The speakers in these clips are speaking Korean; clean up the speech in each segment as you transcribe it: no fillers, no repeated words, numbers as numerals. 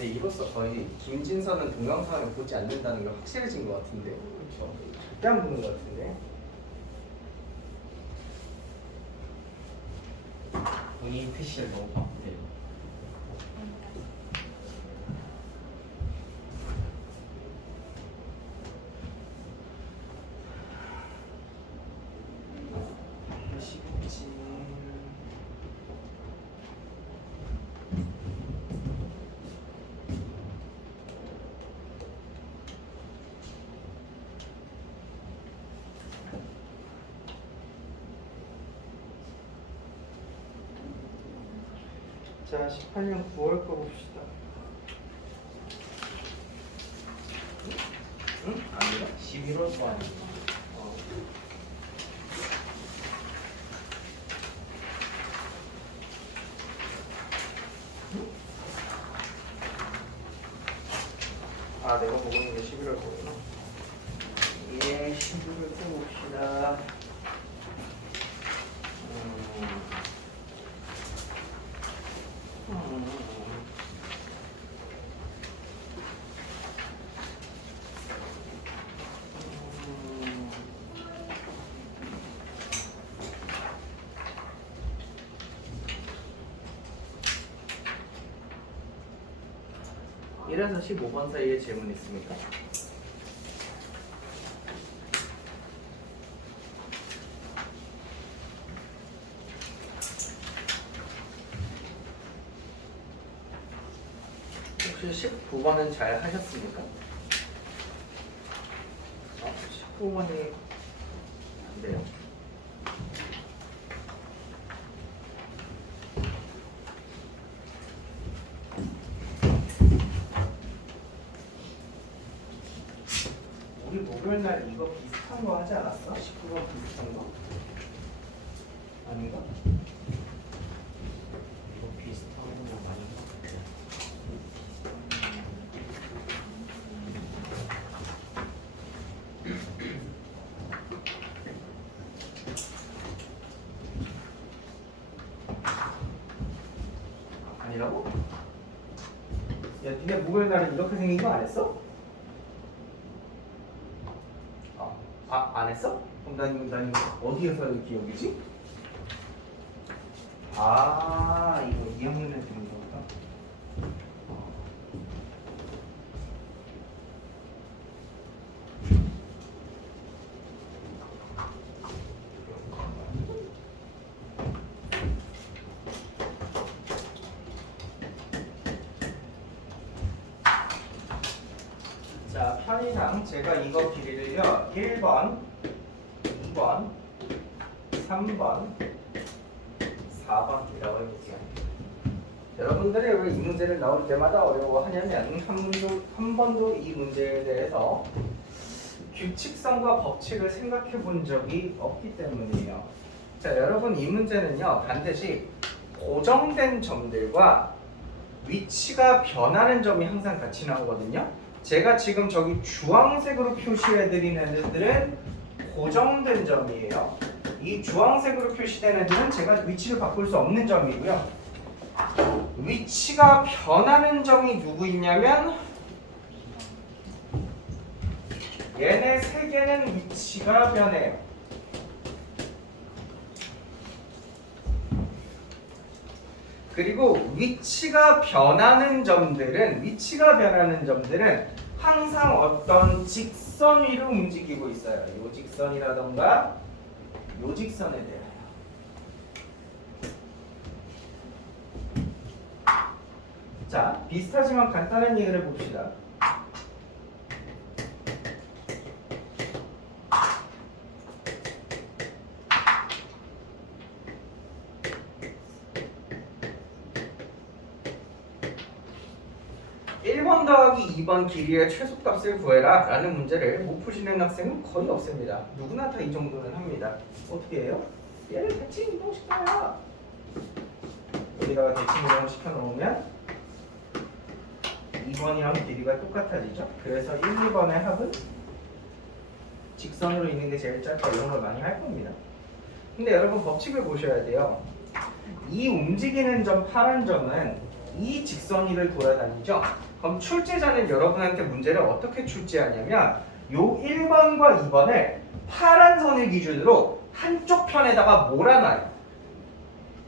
근데 이로써 거의 김진서는 동영상을 보지 않는다는 게 확실해진 것 같은데. 그렇죠. 절대 안 보는 것 같은데. 본인 패시를 너무 바쁘대요. 아시겠지. 자, 18년 9월 거 봅시다. 응? 아니요? 11월 거 아니에요? 어. 아, 내가 보고 있는 게 11월 거구나. 예, 11월 거 봅시다. 이래서 15번 사이에 질문 있습니까? 혹시 19번은 잘 하셨습니까? 19번이 안 돼요. 우리 목요일 날 이거 비슷한 거 하지 않았어? 19번 비슷한 거? 아닌가? 이거 비슷한 거는 많이 바쁘대요. 아니라고? 야, 니네 목요일 날은 이렇게 생긴 거 안 했어? 안 했어? 그럼 난 이거 어디에서 기억이지? 아, 이거 2학년에 들은 건가? 자, 편의상 제가 이거 길이를요 1번, 2번, 3번, 4번이라고 해볼게요. 여러분들이 왜 이 문제를 나올 때마다 어려워하냐면 한 번도 이 문제에 대해서 규칙성과 법칙을 생각해 본 적이 없기 때문이에요. 자, 여러분 이 문제는요 반드시 고정된 점들과 위치가 변하는 점이 항상 같이 나오거든요. 제가 지금 저기 주황색으로 표시해 드린 애들은 고정된 점이에요. 이 주황색으로 표시된 애들은 제가 위치를 바꿀 수 없는 점이고요. 위치가 변하는 점이 누구 있냐면 얘네 세 개는 위치가 변해요. 그리고 위치가 변하는 점들은 항상 어떤 직선 위로 움직이고 있어요. 요 직선이라던가 요 직선에 대하여. 자, 비슷하지만 간단한 얘기를 해봅시다. (1번) 더하기 (2번) 길이의 최소값을 구해라 라는 문제를 못 푸시는 학생은 거의 없습니다. 누구나 다 이 정도는 합니다. 어떻게 해요? 얘를 대칭 이동시켜요. 여기다가 대칭 이동시켜 놓으면 2번이랑 길이가 똑같아지죠. 그래서 1, 2번의 합은 직선으로 있는 게 제일 짧다 이런 걸 많이 할 겁니다. 근데 여러분 법칙을 보셔야 돼요. 이 움직이는 점 파란 점은 이 직선 위를 돌아다니죠. 그럼 출제자는 여러분한테 문제를 어떻게 출제하냐면 요 1번과 2번을 파란 선을 기준으로 한쪽 편에다가 몰아놔요.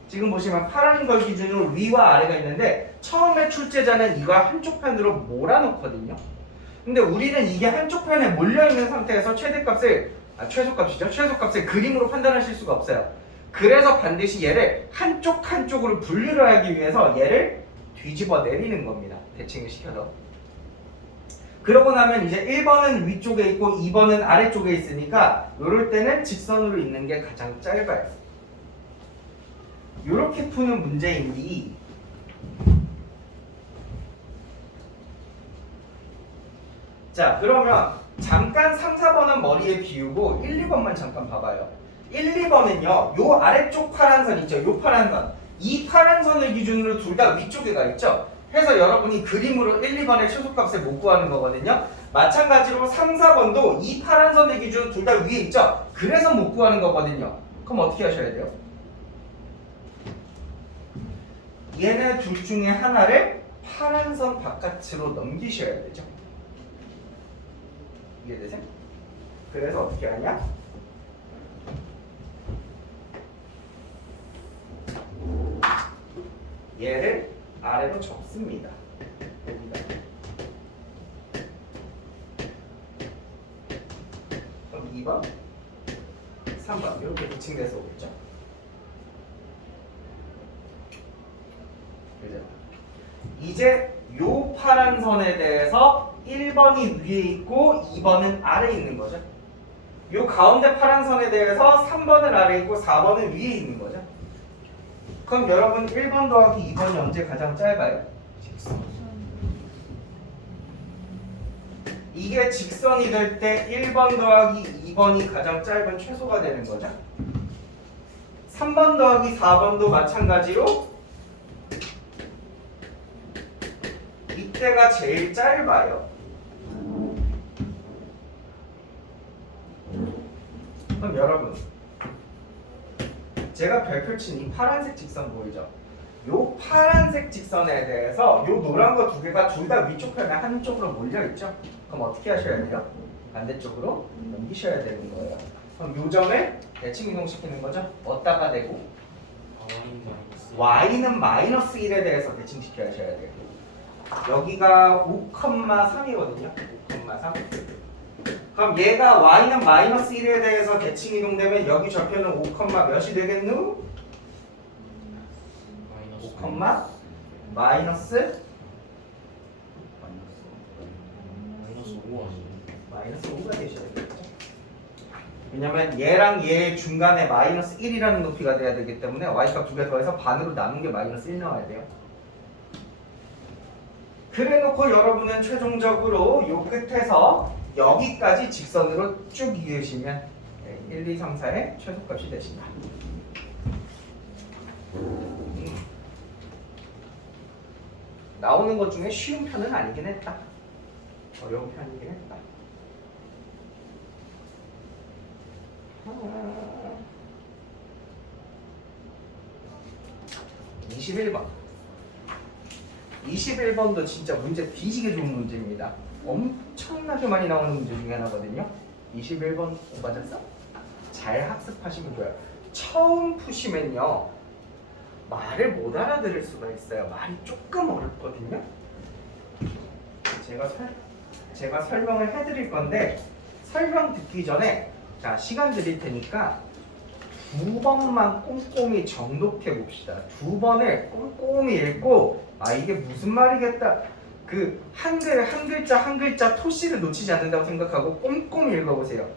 지금 보시면 파란 걸 기준으로 위와 아래가 있는데 처음에 출제자는 이걸 한쪽 편으로 몰아놓거든요. 근데 우리는 이게 한쪽 편에 몰려있는 상태에서 최소값이죠. 최소값을 그림으로 판단하실 수가 없어요. 그래서 반드시 얘를 한쪽으로 분류를 하기 위해서 얘를 뒤집어 내리는 겁니다. 대칭을 시켜서. 그러고 나면 이제 1번은 위쪽에 있고 2번은 아래쪽에 있으니까 이럴 때는 직선으로 있는 게 가장 짧아요. 이렇게 푸는 문제인데 자 그러면 잠깐 3, 4번은 머리에 비우고 1, 2번만 잠깐 봐봐요. 1, 2번은요 요 아래쪽 파란 선 있죠. 요 파란 선. 이 파란 선을 기준으로 둘 다 위쪽에 가 있죠. 해서 여러분이 그림으로 1, 2번의 최소값을 못 구하는 거거든요. 마찬가지로 3, 4번도 이 파란 선을 기준으로 둘 다 위에 있죠. 그래서 못 구하는 거거든요. 그럼 어떻게 하셔야 돼요? 얘네 둘 중에 하나를 파란 선 바깥으로 넘기셔야 되죠. 이해되세요? 그래서 어떻게 하냐? 얘를 아래로 접습니다. 여기다. 그럼 2번, 3번 이렇게 대칭돼서 오겠죠? 그죠? 이제 요 파란 선에 대해서 1번이 위에 있고 2번은 아래에 있는 거죠. 요 가운데 파란 선에 대해서 3번은 아래에 있고 4번은 위에 있는 거죠. 그럼 여러분 1번 더하기 2번이 언제 가장 짧아요? 직선. 이게 직선이 될 때 1번 더하기 2번이 가장 짧은 최소가 되는 거죠. 3번 더하기 4번도 마찬가지로 이때가 제일 짧아요. 그럼 여러분 제가 별표 친 이 파란색 직선 보이죠? 요 파란색 직선에 대해서 요 노란 거 두 개가 둘 다 위쪽 편에 한쪽으로 몰려 있죠? 그럼 어떻게 하셔야 돼요? 반대쪽으로 넘기셔야 되는 거예요. 그럼 요 점을 대칭 이동시키는 거죠? 어디다가 대고 y는 마이너스 1에 대해서 대칭시켜 하셔야 돼요. 여기가 5,3이거든요. 5,3. 그럼 얘가 y는 마이너스 1에 대해서 대칭 이동되면 여기 좌표는 5, 몇이 되겠누? 5, 마이너스 5 아니에요? 마이너스 5가 되셔야 되겠죠. 왜냐면 얘랑 얘 중간에 마이너스 1이라는 높이가 돼야 되기 때문에 y값 두 개 더해서 반으로 나눈 게 마이너스 1 나와야 돼요. 그래 놓고 여러분은 최종적으로 요 끝에서 여기까지 직선으로 쭉 이으시면 1, 2, 3, 4의 최소값이 되신다. 나오는 것 중에 쉬운 편은 아니긴 했다. 어려운 편이긴 했다. 21번. 21번도 진짜 문제 뒤지게 좋은 문제입니다. 엄청나게 많이 나오는 문제 중에 하나거든요. 21번 오바작사 잘 학습하시면 좋아요. 처음 푸시면요 말을 못 알아들을 수가 있어요. 말이 조금 어렵거든요. 제가 설명을 해드릴 건데 설명 듣기 전에 자 시간 드릴 테니까 두 번만 꼼꼼히 정독해 봅시다. 두 번을 꼼꼼히 읽고 아 이게 무슨 말이겠다. 그 한 글자 한 글자 토시를 놓치지 않는다고 생각하고 꼼꼼히 읽어보세요.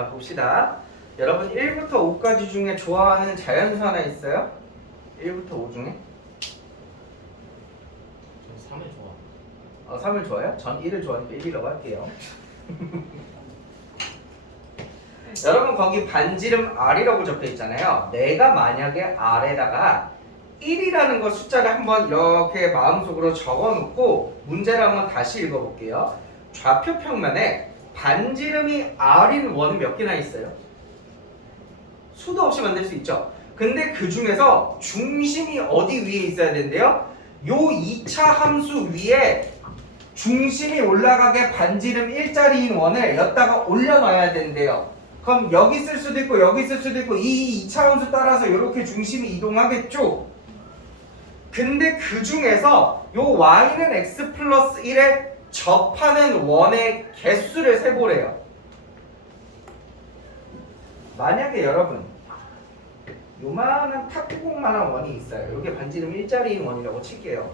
자 봅시다. 여러분 1부터 5까지 중에 좋아하는 자연수 하나 있어요? 1부터 5 중에? 저 3을 좋아. 3을 좋아해요? 전 1을 좋아하니까 1이라고 할게요. 여러분 거기 반지름 R이라고 적혀 있잖아요. 내가 만약에 R에다가 1이라는 거 숫자를 한번 이렇게 마음속으로 적어놓고 문제를 한번 다시 읽어볼게요. 좌표 평면에 반지름이 R인 원은 몇 개나 있어요? 수도 없이 만들 수 있죠. 근데 그 중에서 중심이 어디 위에 있어야 된대요? 요 2차 함수 위에 중심이 올라가게 반지름 1자리인 원을 여기다가 올려놔야 된대요. 그럼 여기 쓸 수도 있고 여기 쓸 수도 있고 이 2차 함수 따라서 이렇게 중심이 이동하겠죠. 근데 그 중에서 요 y는 x 플러스 1에 접하는 원의 개수를 세보래요. 만약에 여러분 요만한 탁구공만한 원이 있어요. 이게 반지름 1자리인 원이라고 칠게요.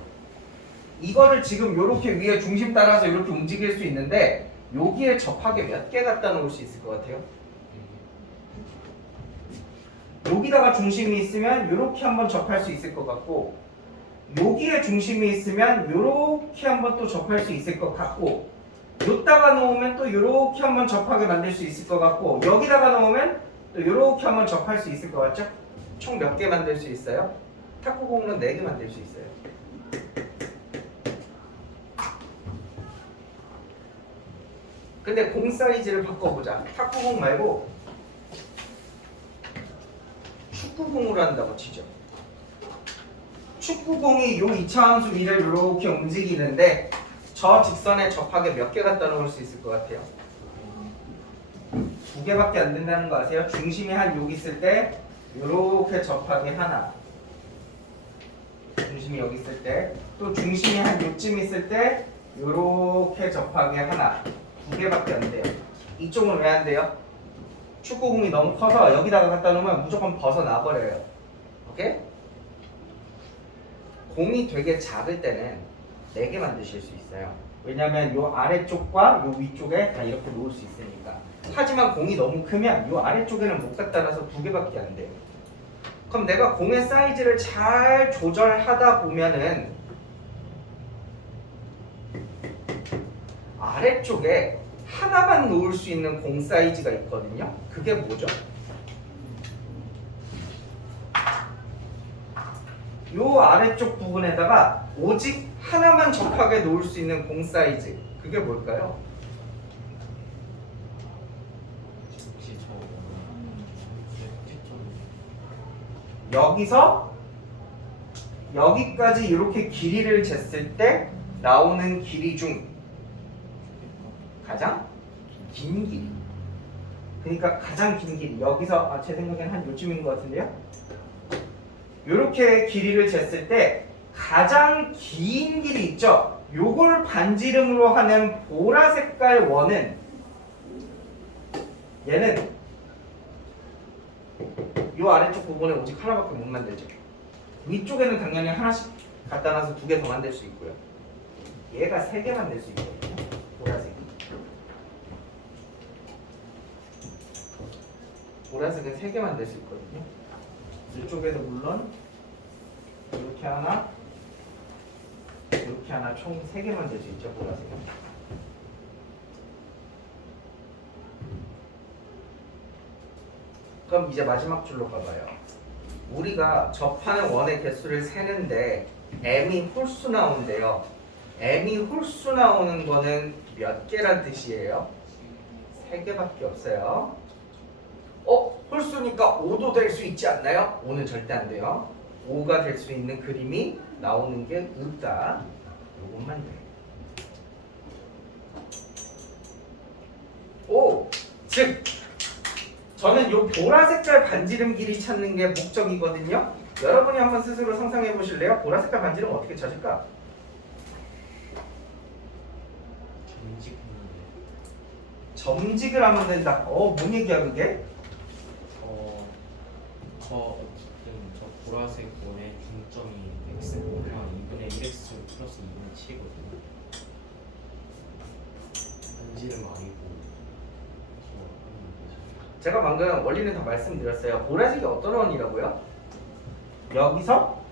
이거를 지금 요렇게 위에 중심 따라서 이렇게 움직일 수 있는데 여기에 접하게 몇 개 갖다 놓을 수 있을 것 같아요? 여기다가 중심이 있으면 요렇게 한번 접할 수 있을 것 같고 여기에 중심이 있으면 요렇게 한번 또 접할 수 있을 것 같고 요따가 놓으면 또 요렇게 한번 접하게 만들 수 있을 것 같고 여기다가 놓으면 또 요렇게 한번 접할 수 있을 것 같죠? 총 몇 개 만들 수 있어요? 탁구공은 4개 만들 수 있어요. 근데 공 사이즈를 바꿔보자. 탁구공 말고 축구공으로 한다고 치죠. 축구공이 요 2차 함수 위를 이렇게 움직이는데 저 직선에 접하게 몇 개 갖다 놓을 수 있을 것 같아요? 2개밖에 안 된다는 거 아세요? 중심이 한 여기 있을 때 요렇게 접하게 하나, 중심이 여기 있을 때, 또 중심이 한 요쯤 있을 때 요렇게 접하게 하나, 2개밖에 안 돼요. 이쪽은 왜 안 돼요? 축구공이 너무 커서 여기다가 갖다 놓으면 무조건 벗어나 버려요. 오케이? 공이 되게 작을 때는 4개 만드실 수 있어요. 왜냐면 요 아래쪽과 요 위쪽에 다 이렇게 놓을 수 있으니까. 하지만 공이 너무 크면 요 아래쪽에는 못 갖다 놔서 2개밖에 안 돼요. 그럼 내가 공의 사이즈를 잘 조절하다 보면은 아래쪽에 하나만 놓을 수 있는 공 사이즈가 있거든요. 그게 뭐죠? 요 아래쪽 부분에다가 오직 하나만 접하게 놓을 수 있는 공 사이즈. 그게 뭘까요? 혹시 여기서 여기까지 이렇게 길이를 쟀을 때 나오는 길이 중 가장 긴 길이. 그러니까 가장 긴 길이. 여기서 제 생각엔 한 요쯤인 것 같은데요. 이렇게 길이를 쟀을 때 가장 긴 길이 있죠. 요걸 반지름으로 하는 보라 색깔 원은 얘는 요 아래쪽 부분에 오직 하나밖에 못 만들죠. 위쪽에는 당연히 하나씩 갖다 놔서 2개 더 만들 수 있고요. 얘가 3개 만들 수 있거든요. 보라색이. 보라색은 3개 만들 수 있거든요. 이쪽에도 물론 이렇게 하나, 이렇게 하나 총 3개 만들 수 있죠. 보라색은. 그럼 이제 마지막 줄로 가봐요. 우리가 접하는 원의 개수를 세는데 m이 홀수 나온대요. m이 홀수 나오는 거는 몇 개란 뜻이에요? 3개밖에 없어요. 홀수니까 5도 될 수 있지 않나요? 5는 절대 안 돼요. 5가 될 수 있는 그림이 나오는 게 없다. 요것만 돼. 즉 저는 요 보라 색깔 반지름 길이 찾는 게 목적이거든요. 여러분이 한번 스스로 상상해 보실래요? 보라 색깔 반지름 어떻게 찾을까? 점직을 하면 된다. 뭔 얘기야 그게? 저 보라색 원의 중점이 x 보면 2분의 1x 플러스 2분의 7이거든요. 반지름 아니고 제가 방금 원리는 다 말씀드렸어요. 보라색이 어떤 원이라고요? 여기서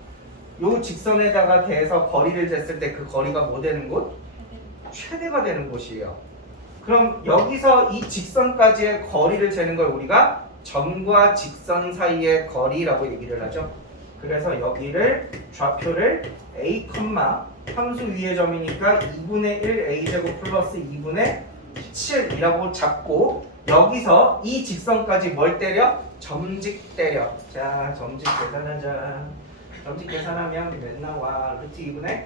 요 직선에다가 대해서 거리를 쟀을 때 그 거리가 뭐 되는 곳? 최대가 되는 곳이에요. 그럼 여기서 이 직선까지의 거리를 재는 걸 우리가 점과 직선 사이의 거리라고 얘기를 하죠. 그래서 여기를 좌표를 a, 함수 위의 점이니까 2분의 1 a제곱 플러스 2분의 7이라고 잡고 여기서 이 직선까지 뭘 때려? 점직 때려. 자, 점직 계산하자. 점직 계산하면 몇 나와? 루트 2분의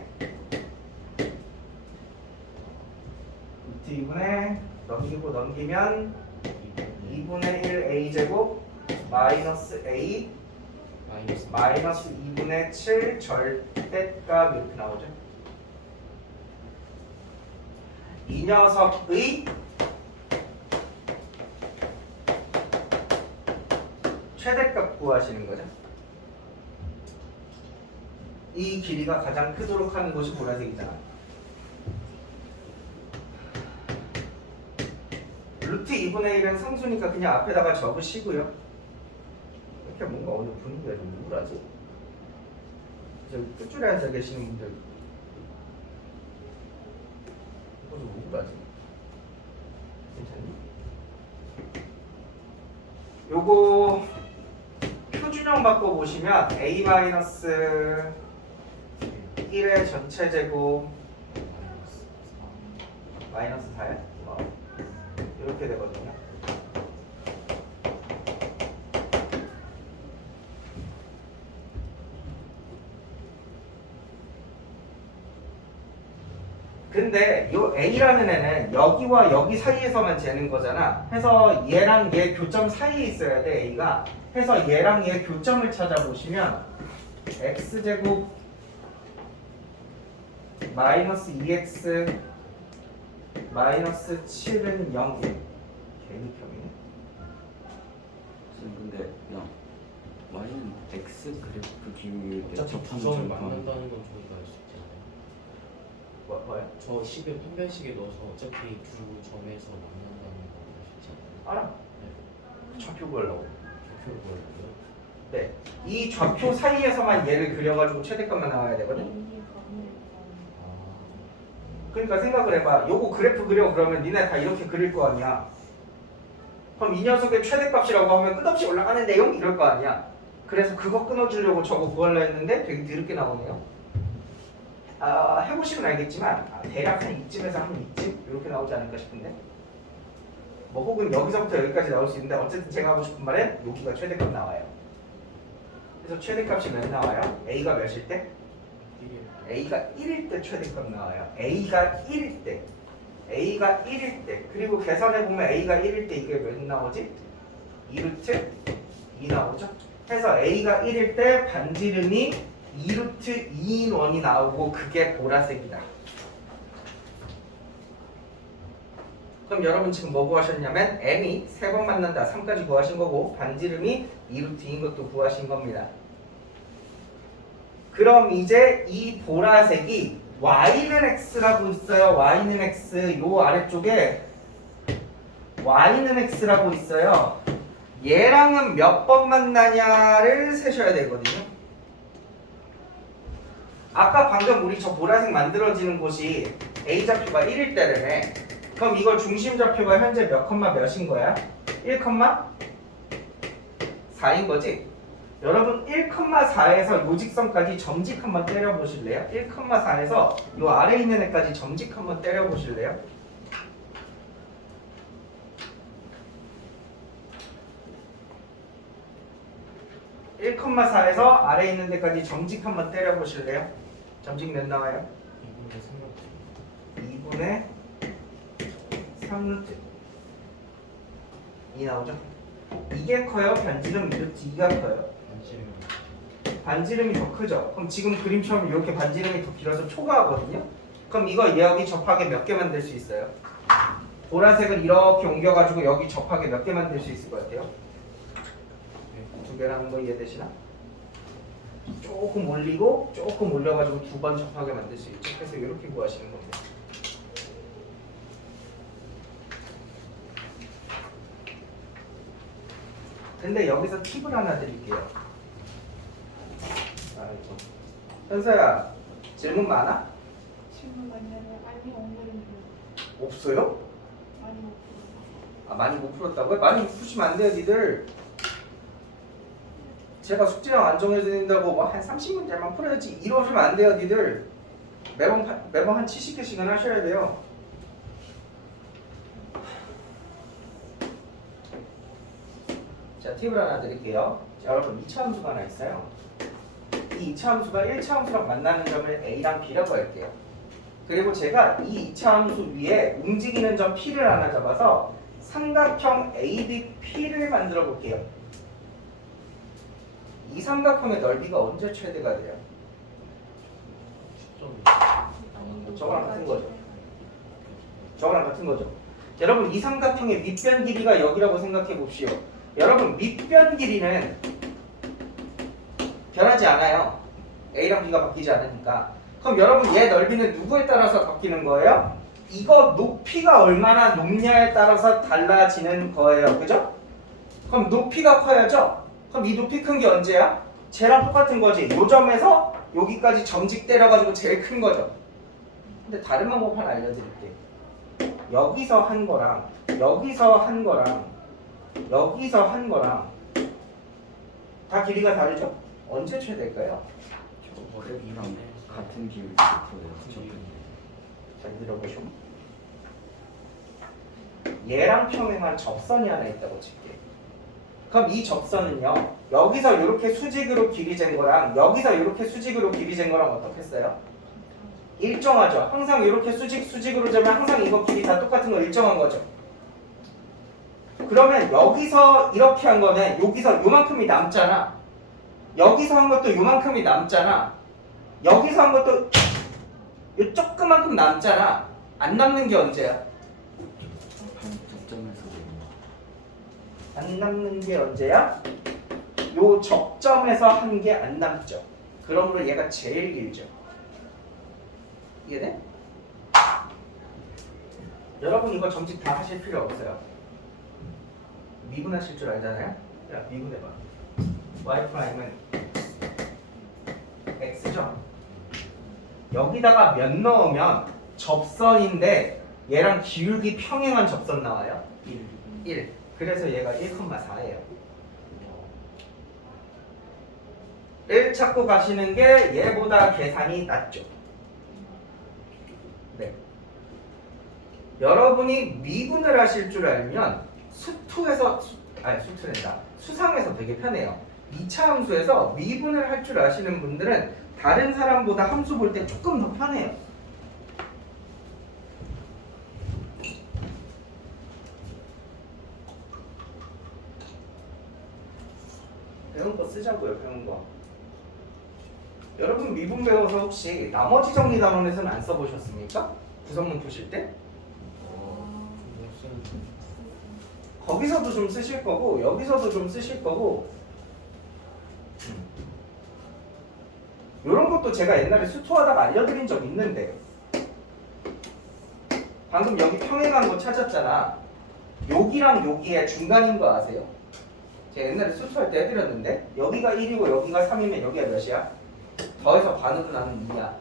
넘기면 2분의 1 a제곱 마이너스 a 마이너스 2분의 7 절대값 이렇게 나오죠. 이 녀석의 최대값 구하시는 거죠. 이 길이가 가장 크도록 하는 곳이 보라색이잖아. 루트 2분의 1은 상수니까 그냥 앞에다가 적으시고요. 이렇게 뭔가 오늘 분위기가 좀 우울하지? 저기 끝줄에 앉아 계시는 분들 이거 좀 우울하지? 괜찮니? 요거 표준형 바꿔보시면 a-1의 전체 제곱 마이너스 4야? 이렇게 되거든요. 근데 요 A라는 애는 여기와 여기 사이에서만 재는 거잖아. 해서 얘랑 얘 교점 사이에 있어야 돼, A가. 해서 얘랑 얘 교점을 찾아보시면 x제곱 마이너스 2x 마이너스 7은 0. 괜히 평이네. 근데 그냥 y는 x 그래프 기울일 때 어차피 두 점을 만난다는 건 저희가 알 수 있지 않아요? 뭐야? 저 식을 판별식에 넣어서 어차피 두 점에서 만난다는 건 알 수 있지 않아요? 알아. 좌표 구하려고. 좌표를 보여요? 네. 이 좌표 사이에서만 얘를 그려가지고 최대값만 나와야 되거든. 그러니까 생각을 해봐. 요거 그래프 그려 그러면 니네 다 이렇게 그릴 거 아니야. 그럼 이 녀석의 최대값이라고 하면 끝없이 올라가는 내용 이럴 거 아니야. 그래서 그거 끊어주려고 저거 구하려 했는데 되게 드럽게 나오네요. 해보시면 알겠지만 대략 한 이쯤에서 한 이쯤 이렇게 나오지 않을까 싶은데 뭐 혹은 여기서부터 여기까지 나올 수 있는데 어쨌든 제가 하고 싶은 말은 여기가 최대값 나와요. 그래서 최대값이 몇 나와요? A가 몇일 때? A가 1일 때 최대값 나와요. A가 1일 때. A가 1일 때. 그리고 계산해보면 A가 1일 때 이게 몇 나오지? 2루트 2 나오죠? 해서 A가 1일 때 반지름이 2루트 2인 원이 나오고 그게 보라색이다. 그럼 여러분 지금 뭐 구하셨냐면 M이 3번 만난다 3까지 구하신 거고 반지름이 2루트 2인 것도 구하신 겁니다. 그럼 이제 이 보라색이 y는 x라고 있어요. y는 x 요 아래쪽에 y는 x라고 있어요. 얘랑은 몇 번 만나냐를 세셔야 되거든요. 아까 방금 우리 저 보라색 만들어지는 곳이 a 좌표가 1일 때라네. 그럼 이걸 중심 좌표가 현재 몇 컴마 몇인 거야? 1, 4인 거지? 여러분 1,4에서 요 직선까지 점직 한번 때려보실래요? 1,4에서 요 아래 있는 애까지 점직 한번 때려보실래요? (1,4에서) 아래 있는 데까지 점직 한번 때려보실래요? 점직 몇 나와요? 2분의 3루트 2 나오죠? 이게 커요? 반지름 루트 2가 커요? 반지름이 더 크죠? 그럼 지금 그림처럼 이렇게 반지름이 더 길어서 초과하거든요? 그럼 이거 여기 접하게 몇 개 만들 수 있어요? 보라색을 이렇게 옮겨가지고 여기 접하게 몇 개 만들 수 있을 것 같아요? 2개라는 거 이해되시나? 조금 올리고 조금 올려가지고 2번 접하게 만들 수 있죠? 그래서 이렇게 구하시는 겁니다. 근데 여기서 팁을 하나 드릴게요. 아이고. 현서야, 질문 많아? 질문 많냐면 아니 없는 없어요? 많이 못 풀어. 아, 많이 못 풀었다고요? 많이 못 푸시면 안 돼요, 니들. 제가 숙제량 안 정해드린다고 뭐 한 30문제만 풀어야지 이러시면 안 돼요, 니들. 매번 한 70개씩은 하셔야 돼요. 자, 팁을 하나 드릴게요. 자, 여러분 2차 함수가 하나 있어요. 이 2차 함수가 1차 함수랑 만나는 점을 A랑 B라고 할게요. 그리고 제가 이 2차 함수 위에 움직이는 점 P를 하나 잡아서 삼각형 ABP를 만들어 볼게요. 이 삼각형의 넓이가 언제 최대가 돼요? 축점이 저거랑 같은 거죠. 저거랑 같은 거죠. 여러분 이 삼각형의 밑변 길이가 여기라고 생각해 봅시오. 여러분 밑변 길이는 변하지 않아요. A랑 B가 바뀌지 않으니까. 그럼 여러분 얘 넓이는 누구에 따라서 바뀌는 거예요? 이거 높이가 얼마나 높냐에 따라서 달라지는 거예요. 그죠? 그럼 높이가 커야죠? 그럼 이 높이 큰 게 언제야? 쟤랑 똑같은 거지. 요 점에서 여기까지 점직 때려가지고 제일 큰 거죠. 근데 다른 방법 하나 알려드릴게. 여기서 한 거랑 여기서 한 거랑 여기서 한 거랑 다 길이가 다르죠? 언제 최대일까요? 이랑 같은 비율이 있어요. 잘 들어보시오. 얘랑 평행한 접선이 하나 있다고 칠게. 그럼 이 접선은요, 여기서 이렇게 수직으로 길이 잰 거랑 여기서 이렇게 수직으로 길이 잰 거랑 어떻겠어요? 일정하죠. 항상 이렇게 수직으로 재면 항상 이거 길이 다 똑같은 거 일정한 거죠. 그러면 여기서 이렇게 한 거는 여기서 요만큼이 남잖아. 여기서 한 것도 요만큼이 남잖아. 여기서 한 것도 요 조그만큼 남잖아. 안 남는 게 언제야? 접점에서 안 남는 게 언제야? 요 접점에서 한 게 안 남죠. 그러므로 얘가 제일 길죠. 이해돼? 여러분 이거 점집 다 하실 필요 없어요. 미분하실 줄 알잖아요? 야, 미분해봐. y 프라임은 x죠? 여기다가 몇 넣으면 접선인데 얘랑 기울기 평행한 접선 나와요? 1. 그래서 얘가 1,4예요. 1 찾고 가시는 게 얘보다 계산이 낮죠. 네. 여러분이 미분을 하실 줄 알면 수상에서 되게 편해요. 2차 함수에서 미분을 할 줄 아시는 분들은 다른 사람보다 함수 볼 때 조금 더 편해요. 배운 거 쓰자고요, 배운 거. 여러분 미분 배워서 혹시 나머지 정리 단원에서는 안 써보셨습니까? 구성문 푸실 때? 거기서도 좀 쓰실 거고 여기서도 좀 쓰실 거고 이런 것도 제가 옛날에 수투하다가 알려드린 적 있는데 방금 여기 평행한 거 찾았잖아. 여기랑 여기의 중간인 거 아세요? 제가 옛날에 수투할 때 해드렸는데 여기가 1이고 여기가 3이면 여기가 몇이야? 더해서 반으로 나누면 2야.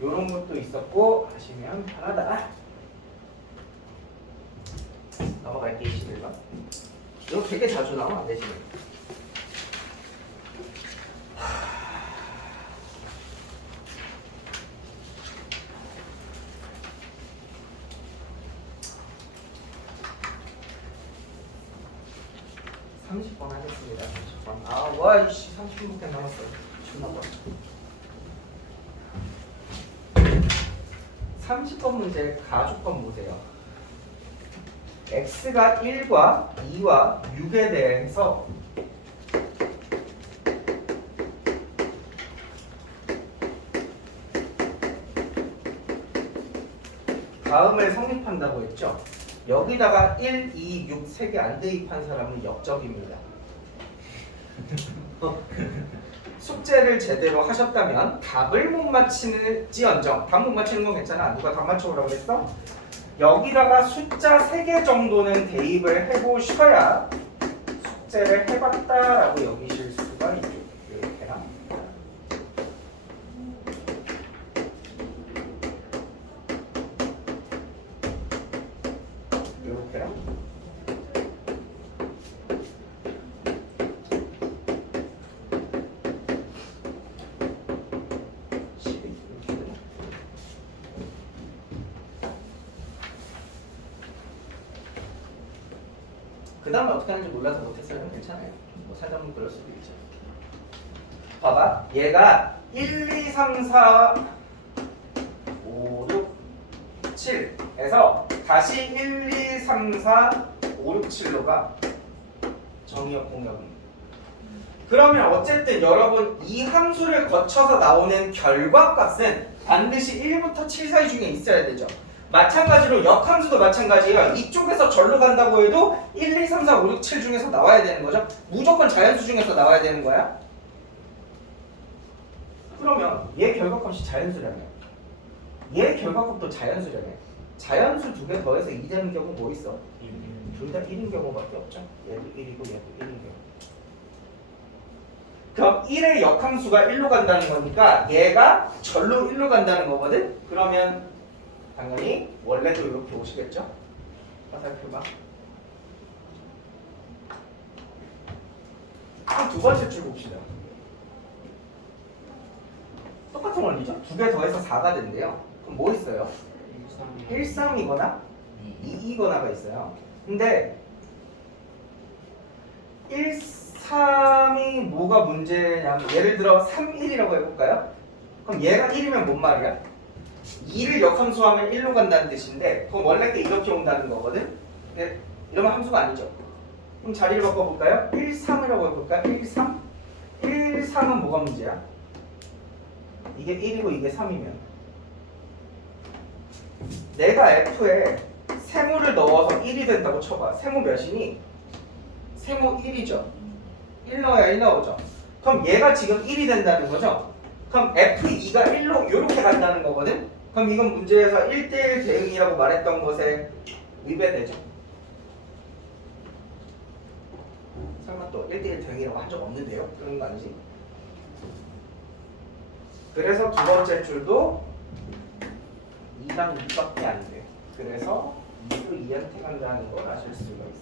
요런 것도 있었고 하시면 편하다. 넘어갈게. 21번. 이거 되게 자주 나와 내시면. 하 30번 하겠습니다. 30번. 아, 와, 이씨 30분밖에 남았어. 존나 봐. 30번 문제 가주권 보세요. x가 1과 2와 6에 대해서 다음을 성립한다고 했죠. 여기다가 1, 2, 6 3개 안 대입한 사람은 역적입니다. 숙제를 제대로 하셨다면 답을 못 맞히는지언정 답 못 맞히는 건 괜찮아. 누가 답 맞춰보라고 그랬어? 여기다가 숫자 3개 정도는 대입을 해보셔야 숙제를 해봤다라고 여기실 수가 있죠. 이렇게랑 이렇게랑 12 이렇게. 그 다음에 어떻게 하는지 몰라서 못했어요. 괜찮아요. 뭐 살다 그럴 수도 있죠. 봐봐. 얘가 1, 2, 3, 4, 5, 6, 7에서 다시 1, 2, 3, 4, 5, 6, 7로가 정의역 공역입니다. 그러면 어쨌든 여러분 이 함수를 거쳐서 나오는 결과값은 반드시 1부터 7 사이 중에 있어야 되죠. 마찬가지로 역함수도 마찬가지예요. 이쪽에서 절로 간다고 해도 1, 2, 3, 4, 5, 6, 7 중에서 나와야 되는 거죠. 무조건 자연수 중에서 나와야 되는 거야. 그러면 얘 결과값이 자연수라면 얘 결과값도 자연수라면 자연수 두 개 더해서 2 되는 경우 뭐 있어? 둘 다 1인 경우밖에 없죠. 얘도 1이고 얘도 1인 경우. 그럼 1의 역함수가 1로 간다는 거니까 얘가 절로 1로 간다는 거거든? 그러면 당연히 원래도 이렇게 오시겠죠? 화살표가. 그럼 두 번째 줄 봅시다. 똑같은 원리죠? 두 개 더해서 4가 된대요. 그럼 뭐 있어요? 1, 3이거나 2이거나가 있어요. 근데 1, 3이 뭐가 문제냐면 예를 들어 3, 1이라고 해볼까요? 그럼 얘가 1이면 뭔 말이야? 2를 역함수하면 1로 간다는 뜻인데 그럼 원래 게 이렇게 온다는 거거든? 근데 이러면 함수가 아니죠. 그럼 자리를 바꿔볼까요? 1, 3이라고 해볼까요? 1, 3? 1, 3은 뭐가 문제야? 이게 1이고 이게 3이면 내가 F에 세모를 넣어서 1이 된다고 쳐봐. 세모 몇이니? 세모 1이죠. 1 넣어야 1 나오죠. 그럼 얘가 지금 1이 된다는 거죠. 그럼 F2가 1로 이렇게 간다는 거거든. 그럼 이건 문제에서 1대1 대응이라고 말했던 것에 위배되죠. 설마 또 1대1 대응이라고 한 적 없는데요? 그런 거 아니지? 그래서 두 번째 줄도 2랑 2밖에 안 돼. 그래서 2도 2한테 간다는 걸 아실 수가 있어.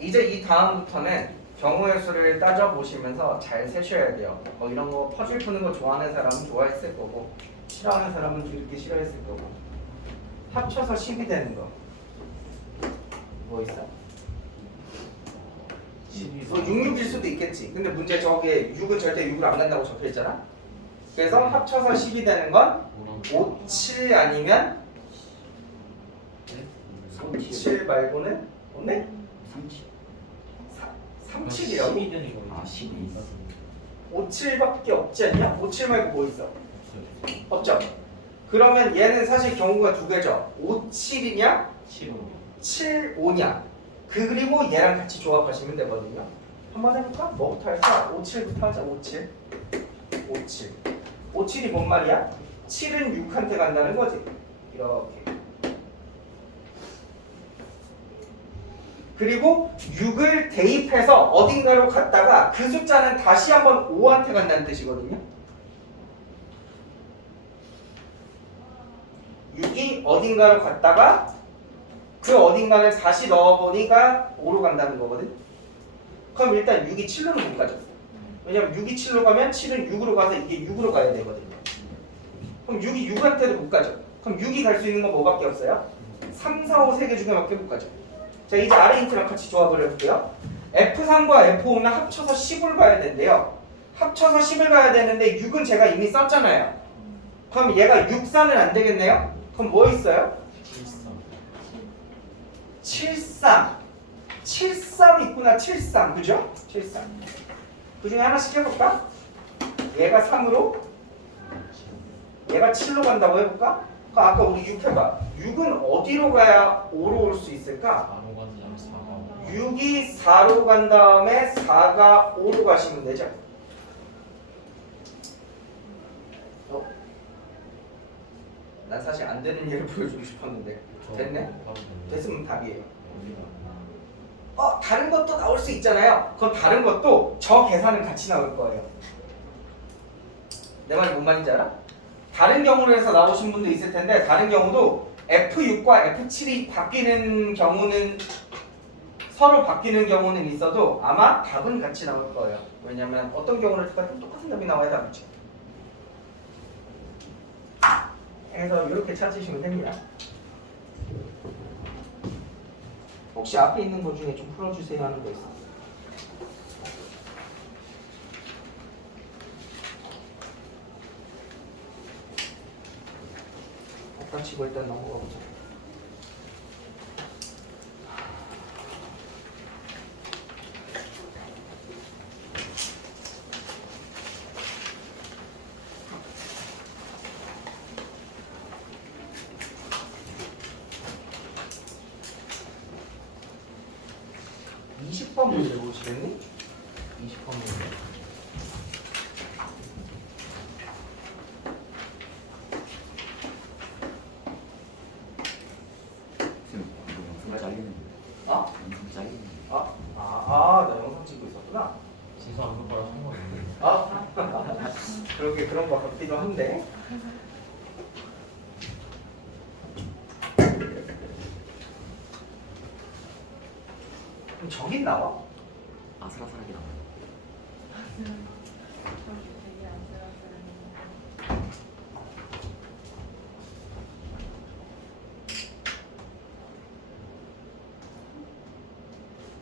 이제 이 다음부터는 경우의 수를 따져보시면서 잘 세셔야 돼요. 뭐 이런 거 퍼즐 푸는 거 좋아하는 사람은 좋아했을 거고 싫어하는 사람은 이렇게 싫어했을 거고 합쳐서 10이 되는 거 뭐 있어? 뭐 66일 수도 있겠지. 근데 문제 저게 6은 절대 6으로 안 간다고 적혀있잖아. 그래서 합쳐서 10이 되는 건 5, 7 아니면 7 말고는 없네? 37이라고? 10이 되는 거. 아, 12. 57밖에 없지 않냐? 57 말고 뭐 있어? 없어요. 없죠? 그러면 얘는 사실 경우가 두 개죠. 57이냐? 7호. 75냐? 그리고 얘랑 같이 조합하시면 되거든요. 한번 해볼까? 뭐부터 할까? 57부터 하자. 57. 57. 57이 뭔 말이야? 7은 6한테 간다는 거지. 이렇게. 그리고 6을 대입해서 어딘가로 갔다가 그 숫자는 다시 한번 5한테 간다는 뜻이거든요. 6이 어딘가로 갔다가 그 어딘가를 다시 넣어보니까 5로 간다는 거거든. 그럼 일단 6이 7로는 못 가죠. 왜냐면 6이 7로 가면 7은 6으로 가서 이게 6으로 가야 되거든요. 그럼 6이 6한테도 못 가죠. 그럼 6이 갈 수 있는 건 뭐밖에 없어요? 3, 4, 5 세 개 중에밖에 못 가죠. 자, 이제 아래 힌트랑 같이 조합을 해볼게요. F3과 F5는 합쳐서 10을 가야 된대요. 합쳐서 10을 가야 되는데 6은 제가 이미 썼잖아요. 그럼 얘가 6, 4는 안 되겠네요? 그럼 뭐 있어요? 73. 73 있구나. 73. 그죠? 73. 그 중에 하나씩 해볼까? 얘가 3으로 얘가 7로 간다고 해볼까? 아까 우리 6 해봐. 6은 어디로 가야 5로 올 수 있을까? 4로 가지 않으면 4가 6이 4로 간 다음에 4가 5로 가시면 되죠. 난 사실 안 되는 예를 보여주고 싶었는데 됐네? 됐으면 답이에요. 다른 것도 나올 수 있잖아요. 그럼 다른 것도 저 계산은 같이 나올 거예요. 내 말이 뭔 말인지 알아? 다른 경우로 해서 나오신 분도 있을 텐데 다른 경우도 F6과 F7이 바뀌는 경우는 서로 바뀌는 경우는 있어도 아마 답은 같이 나올 거예요. 왜냐면 어떤 경우를 똑같은 답이 나와야 답이죠. 그래서 이렇게 찾으시면 됩니다. 혹시 앞에 있는 것 중에 좀 풀어주세요 하는 거 있어? 아까 치고 일단 넘어가 보자. 문제 보시겠니? 20번 문제. 지금 영상 잘리는 어? 영상 잘리는 나 영상 찍고 있었구나. 진수 안 볼 거라 상관없는데. 그러게 그런 것 같기도 한데. 그럼 저긴 나와? 아슬아슬하게 나와. 되게 안쓰러워요.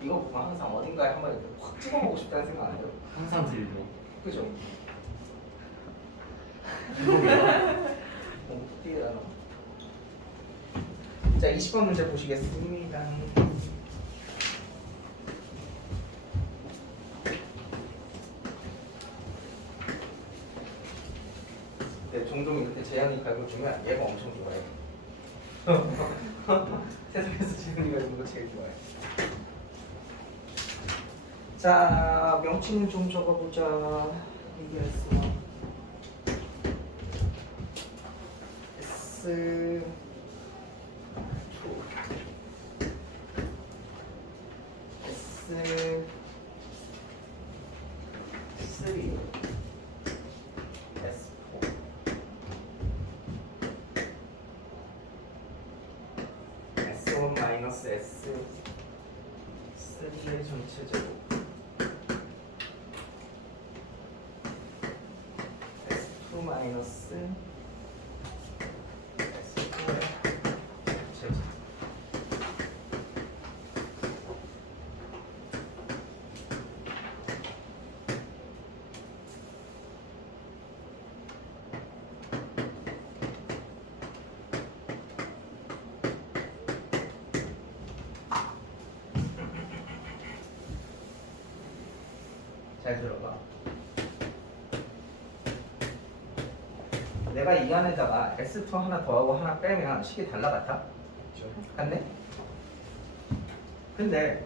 이거 보면 항상 어딘가에 한번 이렇게 확 찍어보고 싶다는 생각 안 해요? 항상 들고. 그죠? 웃기다. 자, 20번 문제 보시겠습니다. 네, 종종 이렇게 재현이 가르쳐주면 얘가 엄청 좋아해. 세상에서 재현이가 이런 거 제일 좋아해. 자, 명칭 좀 적어보자. 이게 S2 S3 S4 S1 마이너스 S3의 전체제곱 S2 마이너스 S4의 전체제곱. 잘 들어봐. 내가 이 안에다가 S2 하나 더하고 하나 빼면 식이 달라같아? 같네? 근데